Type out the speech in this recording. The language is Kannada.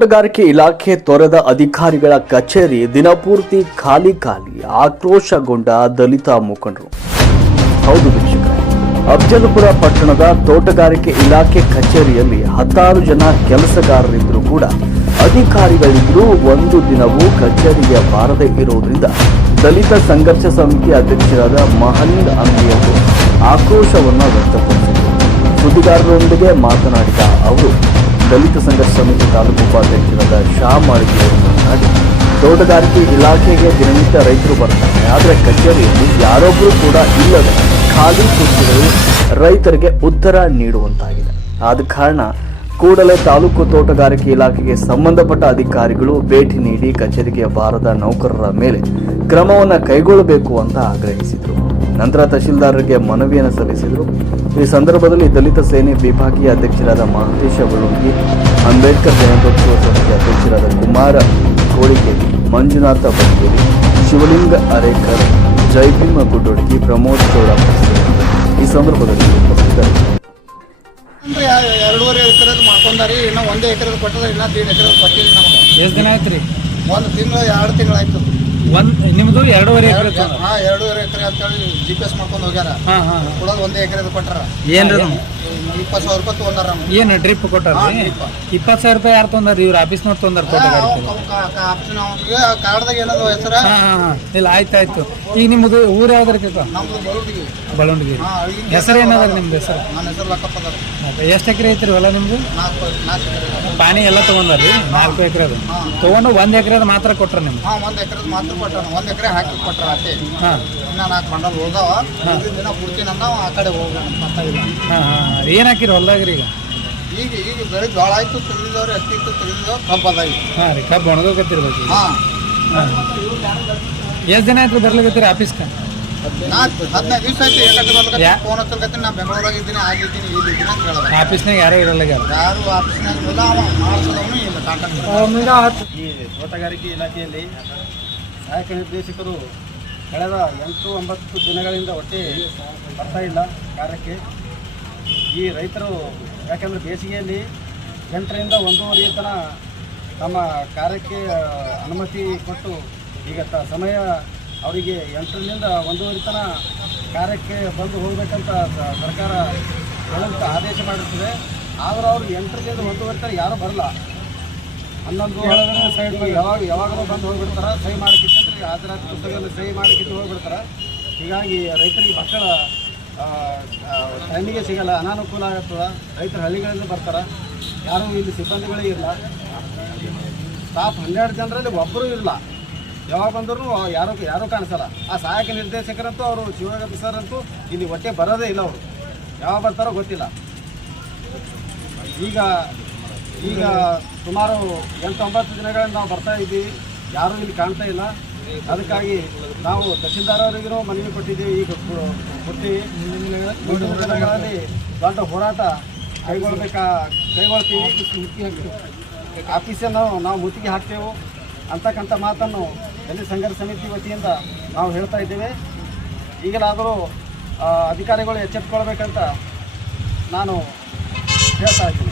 ತೋಟಗಾರಿಕೆ ಇಲಾಖೆ ತೊರೆದ ಅಧಿಕಾರಿಗಳ ಕಚೇರಿ ದಿನಪೂರ್ತಿ ಖಾಲಿ ಖಾಲಿ ಆಕ್ರೋಶಗೊಂಡ ದಲಿತ ಮುಖಂಡರು. ಹೌದು ವೀಕ್ಷಕ ಅಫಜಲಪುರ ಪಟ್ಟಣದ ತೋಟಗಾರಿಕೆ ಇಲಾಖೆ ಕಚೇರಿಯಲ್ಲಿ ಹತ್ತಾರು ಜನ ಕೆಲಸಗಾರರಿದ್ದರೂ ಕೂಡ ಅಧಿಕಾರಿಗಳಿದ್ರೂ ಒಂದು ದಿನವೂ ಕಚೇರಿಗೆ ಬಾರದೇ ಇರುವುದರಿಂದ ದಲಿತ ಸಂಘರ್ಷ ಸಮಿತಿ ಅಧ್ಯಕ್ಷರಾದ ಮಹನೀರ್ ಅಂಗಿಯವರು ಆಕ್ರೋಶವನ್ನು ವ್ಯಕ್ತಪಡಿಸಿದರು. ಸುದ್ದಿಗಾರರೊಂದಿಗೆ ಮಾತನಾಡಿದ ಅವರು ದಲಿತ ಸಂಘರ್ಷ ಸಮಿತಿ ತಾಲೂಕು ಉಪಾಧ್ಯಕ್ಷರಾದ ಶಾ ಮಾಳಿಗೆಯವರು ಮಾತನಾಡಿ ತೋಟಗಾರಿಕೆ ಇಲಾಖೆಗೆ ದಿನನಿತ್ಯ ರೈತರು ಬರ್ತಾರೆ. ಆದರೆ ಕಚೇರಿಯಲ್ಲಿ ಯಾರೊಬ್ಬರು ಕೂಡ ಇಲ್ಲದ ಖಾಲಿ ಕುರ್ಚಿಗಳು ರೈತರಿಗೆ ಉತ್ತರ ನೀಡುವಂತಾಗಿದೆ. ಆದ ಕಾರಣ ಕೂಡಲೇ ತಾಲೂಕು ತೋಟಗಾರಿಕೆ ಇಲಾಖೆಗೆ ಸಂಬಂಧಪಟ್ಟ ಅಧಿಕಾರಿಗಳು ಭೇಟಿ ನೀಡಿ ಕಚೇರಿಗೆ ಬಾರದ ನೌಕರರ ಮೇಲೆ ಕ್ರಮವನ್ನು ಕೈಗೊಳ್ಳಬೇಕು ಅಂತ ಆಗ್ರಹಿಸಿದರು. ನಂತರ ತಹಶೀಲ್ದಾರರಿಗೆ ಮನವಿಯನ್ನು ಸಲ್ಲಿಸಿದರು. ಈ ಸಂದರ್ಭದಲ್ಲಿ ದಲಿತ ಸೇನೆ ವಿಭಾಗೀಯ ಅಧ್ಯಕ್ಷರಾದ ಮಹಂತೇಶ ಬಳುಂಗಿ ಅಂಬೇಡ್ಕರ್ ಜನತೋತ್ಸವ ಸಮಿತಿ ಅಧ್ಯಕ್ಷರಾದ ಕುಮಾರ ಕೋಳಿಕೇರಿ ಮಂಜುನಾಥ ಬಕ್ಕೇರಿ ಶಿವಲಿಂಗ ಅರೇಕರ್ ಜೈಭೀಮ ಗುಡ್ಡೊಡ್ಗಿ ಪ್ರಮೋದ್ ಗೌಡ ಈ ಸಂದರ್ಭದಲ್ಲಿ ಉಪಸ್ಥಿತರಿದ್ದರು. ಯಾ- ಎರಡೂವರೆ ಎಕರೆದು ಮಾಡ್ಕೊಂಡಾರಿ ಇನ್ನೂ ಒಂದೇ ಎಕರೆ ಕೊಟ್ಟದ ಇನ್ನೂ ತೀನ್ ಎಕರೆ ಕೊಟ್ಟಿಲ್ಲ ನಮಗೆ. ಎಷ್ಟು ದಿನ ಆಯ್ತು ರೀ ಒಂದು ತಿಂಗಳು ಎರಡು ತಿಂಗಳಾಯ್ತು ಒಂದ್ ನಿಮ್ದು ಎರಡೂವರೆ ಎಕರೆ ಹಾ ಎರಡೂವರೆ ಎಕರೆ ಅಂತೇಳಿ ಜಿ ಪಿ ಎಸ್ ಮಾಡ್ಕೊಂಡು ಹೋಗ್ಯಾರ. ಕೊಡೋದು ಒಂದೇ ಎಕರೆದು ಕೊಟ್ಟಾರ ಏನ್ರಿ? ಇಪ್ಪತ್ತು ಸಾವಿರ ರೂಪಾಯಿ ತೊಗೊಂಡಾರ ಏನು ಡ್ರಿಪ್ ಕೊಟ್ಟಾರ ಇಪ್ಪತ್ತು ಸಾವಿರ ರೂಪಾಯಿ ಯಾರು ತೊಂದಾರ ಇವ್ರ ಆಫೀಸ್ ತೊಂದಾರ ತೊಂದ್ರೆ ಕಾರ್ಡ್ದಾಗ ಏನದು ಹೆಸರ? ಇಲ್ಲ ಆಯ್ತು ಆಯ್ತು. ಈಗ ನಿಮ್ಮದು ಊರು ಯಾವ್ದು ಇರ್ತೈತ ನಮ್ದು ಬರುಟಿಗೆ ಬಳಂಡಗಿರಿ. ಹೆಸರು ಏನದ ನಿಮ್ದು ಹೆಸರು? ನನ್ನ ಹೆಸರು ಲಕ್ಕಪ್ಪ ಅದ ಎಷ್ಟು ಎಕರೆ ಐತ್ರಿ ಹೊಲ ನಿಮ್ದು? ಪಾನಿ ಎಲ್ಲ ತೊಗೊಂಡಾರ್ರಿ ನಾಲ್ಕು ಎಕರೆ ಅದು. ತೊಗೊಂಡು ಒಂದು ಎಕರೆ ಮಾತ್ರ ಕೊಟ್ರ ನಿಮ್ಗೆ? ಒಂದು ಎಕರೆ ಮಾತ್ರ ಕೊಟ್ಟಾನ ಒಂದು ಎಕರೆ ಹಾಕಿ ಕೊಟ್ಟಾರ ಅಷ್ಟೇ. ಹಾ. ನಾಲ್ಕು ಮುಂದಿನ ದಿನ ಪೂರ್ತಿ ನನ್ನ ಆ ಕಡೆ ಹೋಗೋಣ ಏನು ಹಾಕಿರಿ ಹೊಲ್ದಾಗ್ರಿ ಈಗ? ಈಗ ಈಗ ಬೆಳೆ ಜೋಳ ಆಯ್ತು ತಿಳಿದವ್ರು ಹತ್ತಿ ಇತ್ತು ತಿಳಿದವ್ ಕಬ್ಬ ಅದಾಗಿ ಹಾಂ ರೀ ಕಬ್ಬು ಒಣಗೋಕತ್ತಿರ್ಬೇಕು ಹಾ. ಎಷ್ಟು ದಿನ ಆಯ್ತು ಬರ್ಲಿಕತ್ತೀರಿ ಆಫೀಸ್ಗೆ? ನಾ ಹದಿನೈದು ದಿವಸ ಆಯ್ತು ಬರ್ಲಿಕ್ಕೆ ಫೋನ್ ಹಚ್ಚಲ್ಕತ್ತೀನಿ ನಾ ಬೆಂಗಳೂರಾಗ ಇದ್ದೀನಿ ಆಗಿದ್ದೀನಿ ಇಲ್ಲಿದ್ದೀನಿ ಅಂತ ಹೇಳದ ಆಫೀಸ್ನಾಗ ಯಾರೂ ಇರಲ್ಲ ಯಾರು ಯಾರು ಆಫೀಸ್ನಾಗ ಇಲ್ಲ ಅವ ಮಾಡಿಸೋದವನು ಇಲ್ಲ ಕಾಂಟ್ಯಾಕ್ಟ್ ಈ ತೋಟಗಾರಿಕೆ ಇಲಾಖೆಯಲ್ಲಿ ಸಹಾಯಕ ನಿರ್ದೇಶಕರು ಕಳೆದ ಎಂಟು ಒಂಬತ್ತು ದಿನಗಳಿಂದ ಒಟ್ಟಿ ಬರ್ತಾ ಇಲ್ಲ ಕಾರ್ಯಕ್ಕೆ. ಈ ರೈತರು ಯಾಕೆಂದರೆ ಬೇಸಿಗೆಯಲ್ಲಿ ಎಂಟರಿಂದ ಒಂದೂವರೆ ತನ ತಮ್ಮ ಕಾರ್ಯಕ್ಕೆ ಅನುಮತಿ ಕೊಟ್ಟು ಈಗ ತ ಸಮಯ ಅವರಿಗೆ ಎಂಟರಿಂದ ಒಂದೂವರೆ ತನ ಕಾರ್ಯಕ್ಕೆ ಬಂದು ಹೋಗಬೇಕಂತ ಸರ್ಕಾರ ಹೇಳುವಂಥ ಆದೇಶ ಮಾಡಿರ್ತದೆ. ಆದರೂ ಅವರು ಎಂಟರಿಂದ ಒಂದೂವರೆ ತನ ಯಾರೂ ಬರಲ್ಲ. ಹನ್ನೊಂದು ಸೈಡ್ ಯಾವಾಗ ಯಾವಾಗಲೂ ಬಂದು ಹೋಗ್ಬಿಡ್ತಾರೆ ಸಹಿ ಮಾಡಿಕಿತ್ತಂದ್ರೆ ಹಾಜರಾತಿ ಪುಸ್ತಕದಲ್ಲಿ ಸಹಿ ಮಾಡಿಕಿತ್ತು ಹೋಗ್ಬಿಡ್ತಾರೆ. ಹೀಗಾಗಿ ರೈತರಿಗೆ ಬಹಳ ಟೈಮಿಗೆ ಸಿಗಲ್ಲ, ಅನಾನುಕೂಲ ಆಗ್ತದೆ, ರೈತರು ಹಳ್ಳಿಗಳಿಂದ ಬರ್ತಾರೆ. ಯಾರೂ ಇಲ್ಲಿ ಸಿಬ್ಬಂದಿಗಳೇ ಇಲ್ಲ. ಸ್ಟಾಫ್ ಹನ್ನೆರಡು ಜನರಲ್ಲಿ ಒಬ್ಬರೂ ಇಲ್ಲ. ಯಾವಾಗ ಬಂದರೂ ಯಾರು, ಯಾರೂ ಕಾಣಿಸಲ್ಲ. ಆ ಸಹಾಯಕ ನಿರ್ದೇಶಕರಂತೂ ಅವರು ಶಿವಯೋಗ ಸರ್ ಅಂತೂ ಇಲ್ಲಿ ಒಟ್ಟೆ ಬರೋದೇ ಇಲ್ಲ ಅವರು. ಯಾವಾಗ ಬರ್ತಾರೋ ಗೊತ್ತಿಲ್ಲ. ಈಗ ಈಗ ಸುಮಾರು ಎಂಟು ಒಂಬತ್ತು ದಿನಗಳಿಂದ ನಾವು ಬರ್ತಾ ಇದ್ದೀವಿ. ಯಾರೂ ಇಲ್ಲಿ ಕಾಣ್ತಾ ಇಲ್ಲ. ಅದಕ್ಕಾಗಿ ನಾವು ತಹಸೀಲ್ದಾರ್ ಅವರಿಗೂ ಮನವಿ ಕೊಟ್ಟಿದ್ದೀವಿ. ಈಗ ಕೊಡ್ತೀವಿ ದಿನಗಳಲ್ಲಿ ದೊಡ್ಡ ಹೋರಾಟ ಕೈಗೊಳ್ಬೇಕಾ, ಕೈಗೊಳ್ತೀವಿ. ಆಫೀಸನ್ನು ನಾವು ಮುತ್ತಿಗೆ ಹಾಕ್ತೇವೆ. ಅಂತಕ್ಕಂಥ ಮಾತನ್ನು ಎಲ್ಲಿ ಸಂಘರ್ಷ ಸಮಿತಿ ವತಿಯಿಂದ ನಾವು ಹೇಳ್ತಾ ಇದ್ದೇವೆ. ಈಗಲಾದರೂ ಅಧಿಕಾರಿಗಳು ಎಚ್ಚೆತ್ಕೊಳ್ಬೇಕಂತ ನಾನು ಹೇಳ್ತಾ ಇದ್ದೀನಿ.